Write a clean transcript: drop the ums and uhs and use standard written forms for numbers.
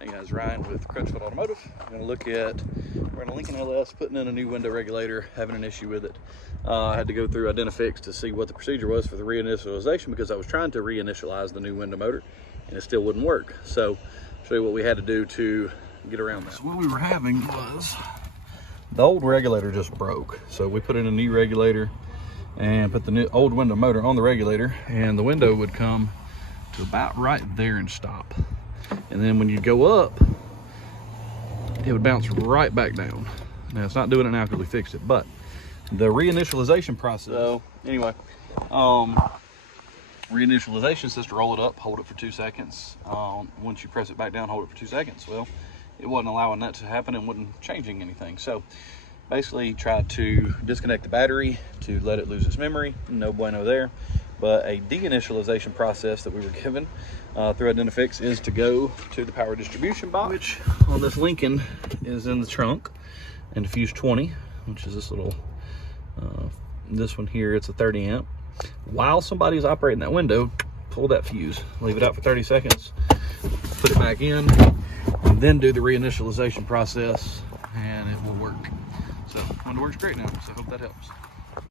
Hey guys, Ryan with Crutchfield Automotive. We're in a Lincoln LS, putting in a new window regulator, having an issue with it. I had to go through Identifix to see what the procedure was for the reinitialization, because I was trying to reinitialize the new window motor and it still wouldn't work. So I'll show you what we had to do to get around that. So what we were having was the old regulator just broke. So we put in a new regulator and put the new old window motor on the regulator, and the window would come to about right there and stop. And then when you go up, it would bounce right back down. Now it's not doing it now because we fixed it, but the reinitialization process. So anyway, reinitialization says to roll it up, hold it for 2 seconds. Once you press it back down, hold it for 2 seconds. Well, it wasn't allowing that to happen and wasn't changing anything. So basically tried to disconnect the battery to let it lose its memory. No bueno there. But a de-initialization process that we were given through Identifix is to go to the power distribution box, which on this Lincoln is in the trunk, and fuse 20, which is this little, this one here, it's a 30 amp. While somebody's operating that window, pull that fuse, leave it out for 30 seconds, put it back in, and then do the reinitialization process, and it will work. So, window works great now, so I hope that helps.